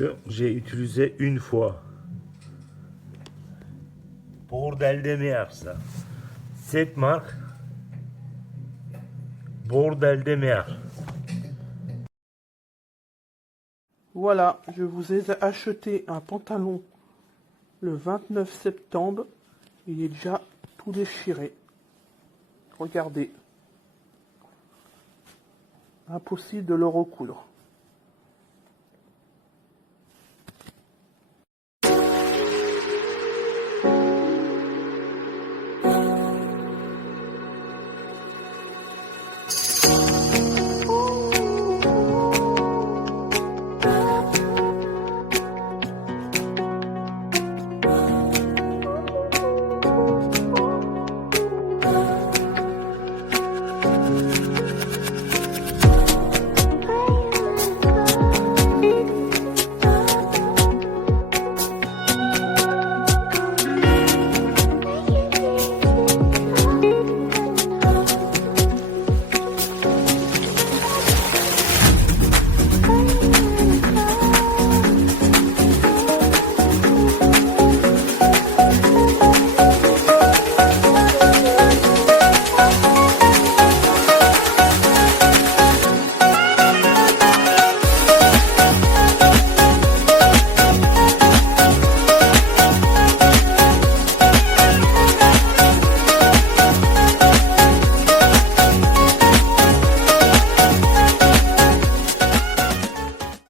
que j'ai utilisé une fois. Bordel de mer, ça. Cette marque, Bordel de mer. Voilà, je vous ai acheté un pantalon le 29 septembre. Il est déjà tout déchiré. Regardez. Impossible de le recoudre.